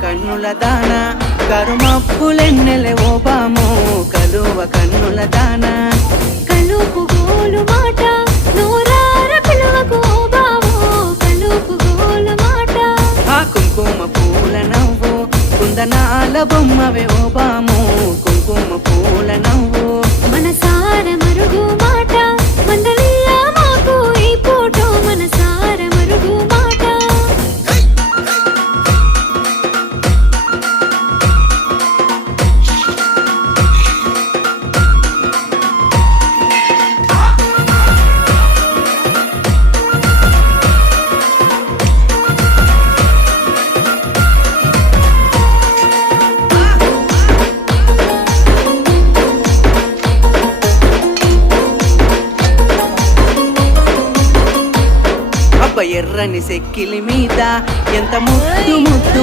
కన్నుల దాన కరుమప్పులెన్నెలే ఓ బాము కలువ కన్నుల దాన కలుపు గోలు మాట నోరార పిలువకు ఓ బావో కలుపు గోలు మాట ఆ కుంకుమ పూల నవ్వు కుందనాల బొమ్మవే ఓ బాము కుంకుమ పూల నవ్వు మనసార మరుగు మాట మందలియ మాకు ఈ పూటో మనసార మరుగు మాట అబ్బ ఎర్రని సెక్కిలి మీద ఎంత ముద్దు ముద్దు